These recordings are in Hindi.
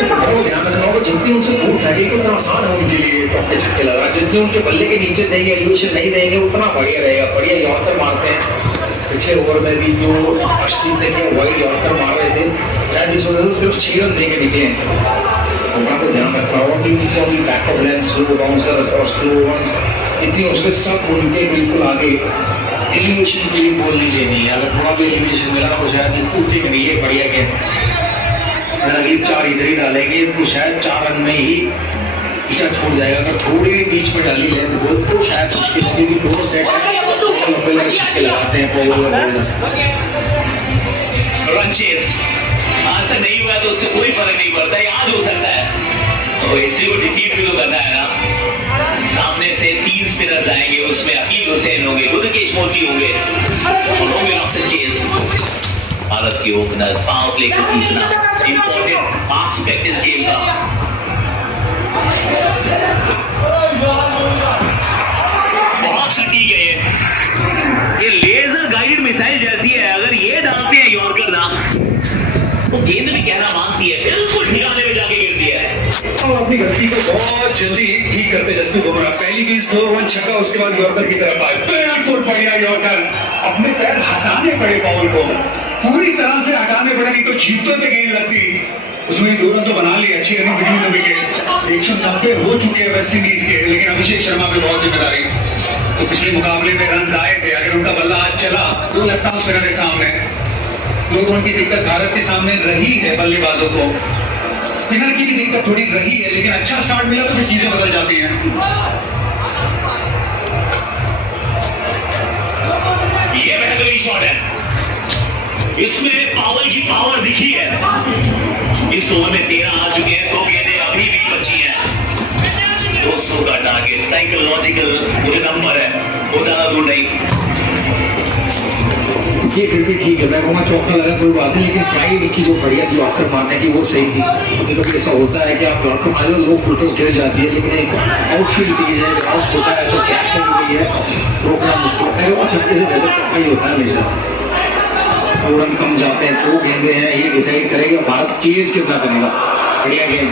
वो ध्यान रखना होगा जितनी उनसे दूर फेंकेंगे उतना आसान है उनके लिए अपने छक्के लगा, जितने उनके बल्ले के नीचे देंगे एलिवेशन नहीं देंगे उतना बढ़िया रहेगा। बढ़िया यॉर्कर मारते हैं, पिछले ओवर में भी जो अर्शदीप ने किया वाइड यॉर्कर मार रहे थे, शायद इस वजह से सिर्फ 6 रन देके निकले हैं। बुमराह को ध्यान रखना होगा कि उनको अभी बैकअप लेंथ, स्लो बाउंसर्स और स्लो वंस इतनी उसके सब उनके बिल्कुल आगे एलिवेशन के लिए बॉल नहीं देनी है। अगर थोड़ा भी एलिवेशन मिला तो शायद ये टूटेंगे नहीं, ये बढ़िया गेम। अगर अगली 4 इधर ही डालेंगे तो शायद 4 रन में ही पीछा छोड़ जाएगा। अगर थोड़ी भी बीच में डाली लेंथ बॉल तो शायद मुश्किल है, क्योंकि दोनों सेट लंबे लंबे छक्के लगाते हैं पॉवर और बॉलर। रन चेस आज तक नहीं हुआ तो उससे कोई फर्क नहीं पड़ता, ये आज हो सकता है। तो हिस्ट्री को डिफीट भी तो करना है ना। सामने से 3 स्पिनर्स आएंगे, उसमें अकील हुसैन होंगे, रुद्रकेश मोती होंगे और होंगे रॉस्टन चेस। भारत के ओपनर्स पावर प्ले को जीतना इंपॉर्टेंट एस्पेक्ट इस गेम का। बहुत सटीक है ये लेजर गाइडेड मिसाइल जैसी है। अगर ये डालते हैं यॉर्कर ना तो गेंद भी कहना मांगती है, बिल्कुल ठिकाने में जाके गिरती है। और अपनी गलती को बहुत जल्दी ठीक करते जसप्रीत बुमराह। पहली गेंद स्लो वन छक्का, उसके बाद यॉर्कर की तरफ आए, बिल्कुल बढ़िया यॉर्कर। अपने पैर हटाने पड़े बॉल को, पूरी तरह से हटाने पड़े, नहीं तो जीतों पे गेंद लगती। उसमें 2 रन तो बना लिए, अच्छी रनिंग बिटवीन द विकेट। 190 हो चुके हैं वेस्ट इंडीज के, लेकिन अभिषेक शर्मा पे बहुत जिम्मेदारी। तो पिछले मुकाबले में रन आए थे, अगर उनका बल्ला आज चला तो लगता है स्पिनर के सामने 2 रन की दिक्कत भारत के सामने रही है बल्लेबाजों को। स्पिनर की भी दिक्कत थोड़ी रही है, लेकिन अच्छा स्टार्ट मिला तो फिर चीजें बदल जाती हैं। ये बेहतरीन शॉट है, इसमें पावर की पावर दिखी है। इस ओवर में 13 आ चुके हैं, 2 गेंदें अभी भी बची हैं। 200 का टारगेट साइकोलॉजिकल मुझे नंबर है, वो ज्यादा दूर नहीं। ये फिर भी ठीक है, मैं कहूँगा चौका लगा कोई बात नहीं, लेकिन ट्राई इनकी जो बढ़िया थी यॉर्कर मारने की वो सही थी। कभी कभी ऐसा होता है कि आप यॉर्कर मारे लो फुटोस गिर जाती है, लेकिन एक आउटफील्ड तेज है, ग्राउंड छोटा है तो कैच कर गई है, रोकना मुश्किल है। मैं कहूँगा छक्के से बेहतर चौका ही होता है हमेशा। 2 रन कम जाते हैं, 2 गेंदे हैं, ये डिसाइड करेगा भारत चेज कितना करेगा। बढ़िया गेंद,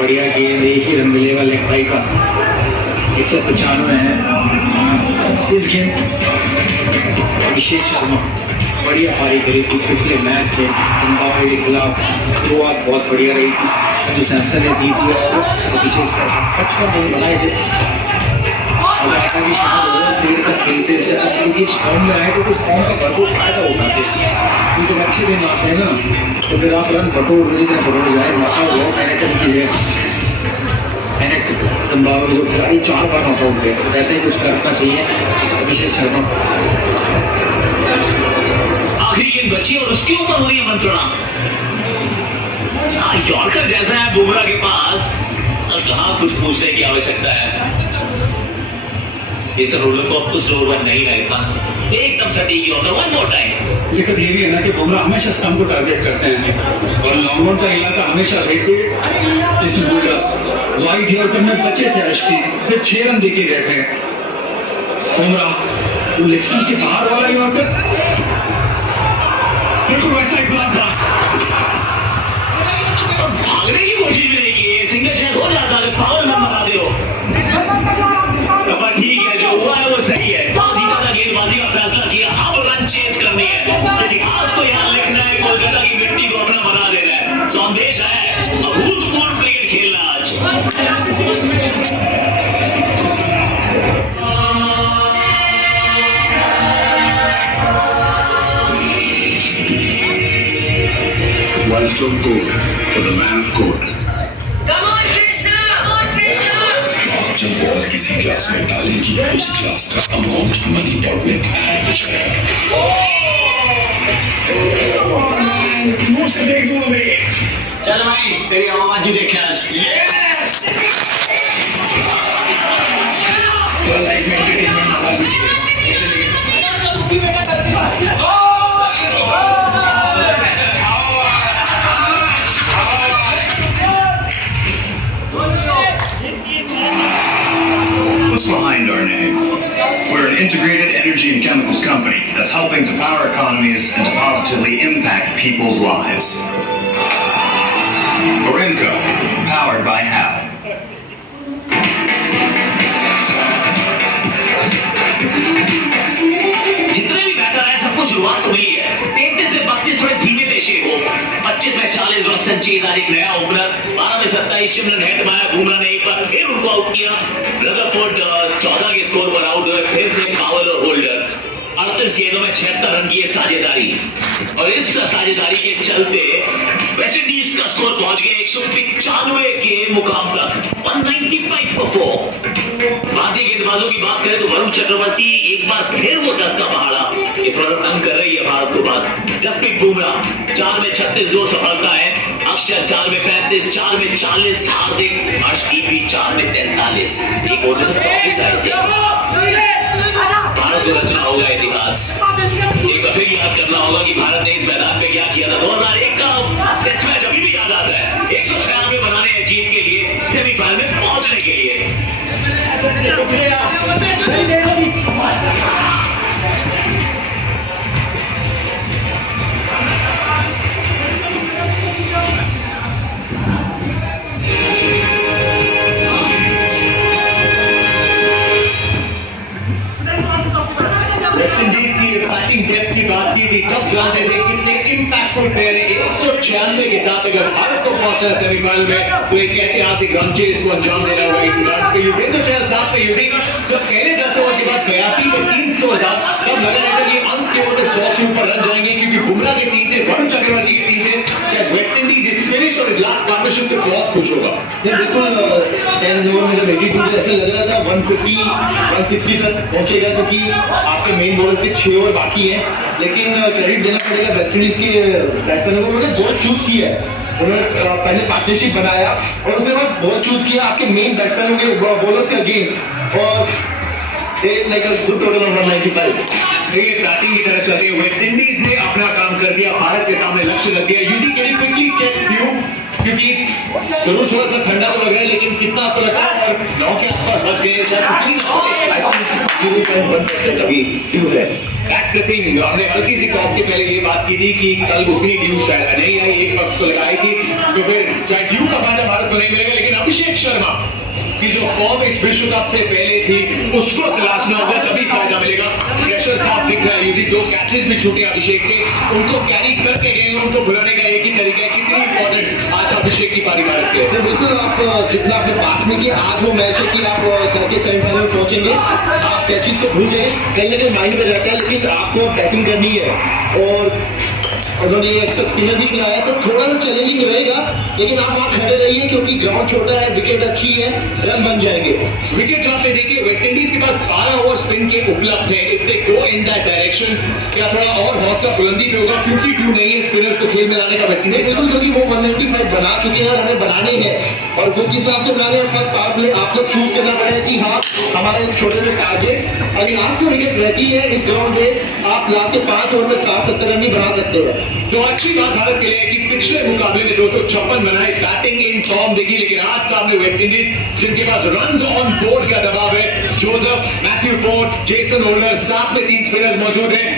बढ़िया गेंद, 1 ही रन मिलेगा लेग बाई का। 195 है इस गेंद। अभिषेक शर्मा बढ़िया पारी करी थी पिछले मैच में जिम्बाब्वे के खिलाफ, शुरुआत बहुत बढ़िया रही थी जो सैमसन ने दी थी। और अभिषेक शर्मा 55 रन बनाए थे। मजा आता कि शायद देर तक खेलते से क्योंकि इस फॉर्म में आए तो इस फॉर्म का भरपूर फायदा उठाते। ये जब अच्छे दिन आते हैं ना तो फिर आप रन बटोर जाए, नॉकआउट हो कैरेक्टर की है। जिम्बाब्वे जो खिलाड़ी 4 बार नॉकआउट गए, वैसा ही कुछ करना चाहिए अभिषेक शर्मा। आखिरी गेंद बची और उसके ऊपर हो रही है मंत्रणा। यॉर्कर जैसा है बुमराह के पास, और कहां कुछ पूछने की आवश्यकता है। इस रोलर को अब स्लो वन नहीं रहता, एकदम सटीक यॉर्कर। One more time. दिक्कत ये भी है ना कि बुमराह हमेशा स्टंप को टारगेट करते हैं और लॉन्ग ऑन का इलाका हमेशा देखते इस वाइड यॉर्कर में बचे थे अर्शदीप, फिर 6 रन देके गए थे बुमराह। लेग स्टंप के बाहर वाला यॉर्कर बिल्कुल वैसा ही प्लान था, और भागने की कोशिश भी नहीं की। सिंगल शेयर हो जाता अगर पावर न बना दे हो। पर ठीक है, जो हुआ है वो सही है। जीता था, गेंदबाजी का फैसला किया, अब रन चेज करनी है। इतिहास को यहाँ लिखना है, कोलकाता की मिट्टी को अपना बना देना है। संदेश है अभूतपूर्व क्रिकेट खेलना आज। Milestone code for the man of code. जब बॉल किसी क्लास में डालेगी उस क्लास का अमाउंट मनी पॉट में ऐड हो जाएगा। मुंह से देख लूं अभी। चल भाई तेरी आवाज ही देखे आज। पूरा लाइफ में एंटरटेनमेंट मिला मुझे, इसलिए What's behind our name? We're an integrated energy and chemicals company that's helping to power economies and to positively impact people's lives. We're in chase आज एक नया ओपनर 12 में 27 शिमरन हेड माया बुमराह ने एक बार फिर उनको आउट किया। रदरफोर्ड 14 के स्कोर पर आउट हुए, फिर थे पावर और होल्डर। 38 गेंदों में 76 रन की साझेदारी और इस साझेदारी के चलते वेस्टइंडीज का स्कोर पहुंच गया 195 के मुकाम तक, 195 पर 4। भारतीय गेंदबाजों की बात करें तो वरुण चक्रवर्ती एक बार फिर वो 10 का पहाड़ा, ये थोड़ा तंग कर रही है भारत को बात। जसप्रीत बुमराह 4 में 36 2 सफलता है, अक्षर 4 में 35, 4 में 40, हार्दिक अर्शदीप भी 4 में 43, एक ओवर में 24 आए थे। भारत को रचना होगा इतिहास। एक बार फिर याद करना होगा कि भारत ने इस मैदान पे क्या किया था। 2001 का टेस्ट मैच अभी भी याद आता है, 196 बनाने हैं जीत के लिए, सेमीफाइनल में पहुंचने के लिए। वेस्टइंडीज की बैटिंग डेप्थ की बात की थी, तब जानते थे कितने इंपैक्टफुल प्लेयर है। 196 के साथ अगर भारत को पहुंचा सेमीफाइनल में तो एक ऐतिहासिक रन चेस को अंजाम देना होगा। युजवेंद्र चहल साथ में यूजिंग जब पहले 10 ओवर के बाद 82 पे 3 स्कोर था, तब लगा नहीं था कि अंत के ओवर 100 से ऊपर रन जाएंगे, क्योंकि बुमराह की टीम थे, वरुण चक्रवर्ती की टीम थे। क्या वेस्टइंडीज इस फिनिश और इस लास्ट पार्टनरशिप से बहुत खुश होगा। बिल्कुल 10 ओवर में जब 82 ऐसे लग रहा था 150 160 तक पहुंचेगा, क्योंकि आपके मेन बॉलर्स के 6 ओवर बाकी हैं। लेकिन क्रेडिट देना पड़ेगा वेस्टइंडीज के बैट्समैनों को, उन्होंने बॉल चूज किया है। उन्होंने पहले पार्टनरशिप बनाया और उसके बाद बॉल चूज किया आपके मेन बैट्समैनों के बॉलर्स के अगेंस्ट, और like a good total of 195। Batting की तरह चलते हुए वेस्ट इंडीज ने अपना काम कर दिया, भारत के सामने लक्ष्य रख दिया। यूजी कैन क्विकली चेक व्यू, क्योंकि जरूर थोड़ा सा ठंडा तो लग रहा है, लेकिन कितना आपको लगता है और 9 के आसपास बच गए शायद अभी ड्यू है। That's the thing, हमने हल्की सी टॉस के पहले ये बात की थी कि कल उतनी ड्यू शायद नहीं आई, एक पक्ष को लगाई थी, तो फिर चाहे ड्यू का फायदा भारत को नहीं मिलेगा, लेकिन अभिषेक शर्मा की जो फॉर्म इस विश्व कप से पहले थी उसको तलाशना होगा, तभी फायदा मिलेगा। प्रेशर साफ दिख रहा है। यूजी 2 कैचेस भी छूटे अभिषेक के, उनको कैरी करके गए, उनको भुलाने का एक ही तरीका है। कितनी इंपॉर्टेंट आज अभिषेक की पारी भारत के। तो बिल्कुल आप जितना अपने पास में किया, आज वो मैच है कि आप करके सेमीफाइनल में पहुंचेंगे। आप कैचेस को भूल जाए, कहीं ना कहीं माइंड में रहता है, लेकिन आपको बैटिंग करनी है और उन्होंने एक स्पिनर भी खिलाया, तो थोड़ा सा चैलेंजिंग रहेगा, लेकिन आप वहाँ खड़े रहिए क्योंकि ग्राउंड छोटा है, विकेट अच्छी है, रन बन जाएंगे। विकेट जो आपने देखिए वेस्ट इंडीज के पास 12 ओवर स्पिन के उपलब्ध है। If they go in that direction, क्या थोड़ा और हौसला बुलंदी पे होगा, क्योंकि क्यों नहीं है स्पिनर्स को खेल में लाने का वेस्ट इंडीज। बिल्कुल, क्योंकि वो 195 बना चुके हैं और हमें बनाने हैं, और वो किस हिसाब से बनाने हैं, फर्स्ट पावर प्ले आपको चूज करना पड़ेगा कि हाँ हमारे छोटे छोटे टारगेट, अगर 800 विकेट रहती है इस ग्राउंड में, आप लास्ट के 5 ओवर में 60-70 रन भी बना सकते हैं। तो अच्छी बात भारत के लिए है कि पिछले मुकाबले में 256 बनाए, बैटिंग इन फॉर्म देखी, लेकिन आज सामने वेस्ट इंडीज जिनके पास रन्स ऑन बोर्ड का दबाव है। Joseph, Matthew Forde, Jason holder, साथ में 3 स्पिनर्स मौजूद हैं।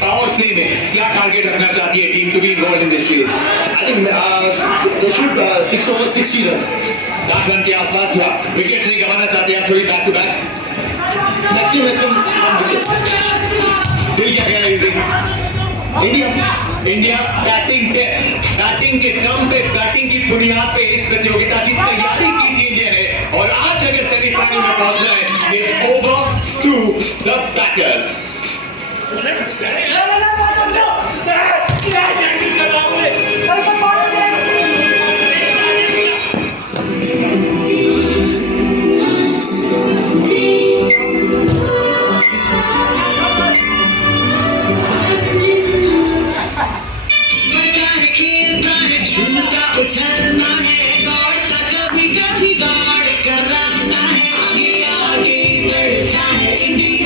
पावर प्ले में क्या टारगेट रखना चाहती है team to be involved in this series? I think they should 6 over 60 runs, 60 run के आसपास। विकेट नहीं गंवाना चाहते हैं थोड़ी बैक टू बैक, मैक्सिमम दिल क्या कह रहा है India India batting depth, batting के दम पे, बैटिंग की बुनियाद पे इस प्रतियोगिता की तैयारी की थी इंडिया ने, और आज अगर सेमीफाइनल में पहुंचना है, it's over to the batters. India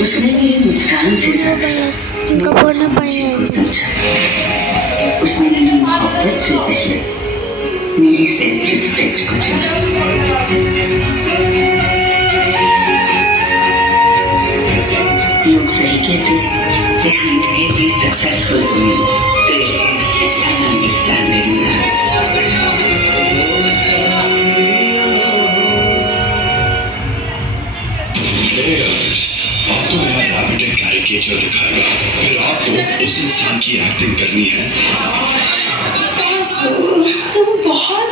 उसने मेरी मुस्कान से ज्यादा इनका पढ़ना खामोशी को पड़ेगा। समझा। उसने मेरी मोहब्बत से पहले मेरी सेल्फ रिस्पेक्ट को चुना। लोग सही कहते हैं, behind every successful woman there is an understanding man. आपको मेरा रैपिड कैरिकेचर दिखाएगा, फिर आपको उस इंसान की एक्टिंग करनी है। तुम बहुत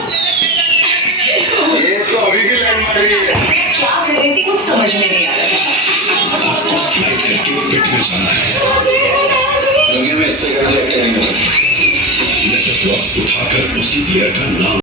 अच्छे हो। ये तो अभी भी लाइन मार रही है। क्या कर रही थी कुछ समझ में नहीं आ रहा। आपको स्लाइड करके पिट में जाना है। दुनिया में इससे गलत एक्टर नहीं हो सकता। लेटर बॉक्स उठाकर उसी प्लेयर का नाम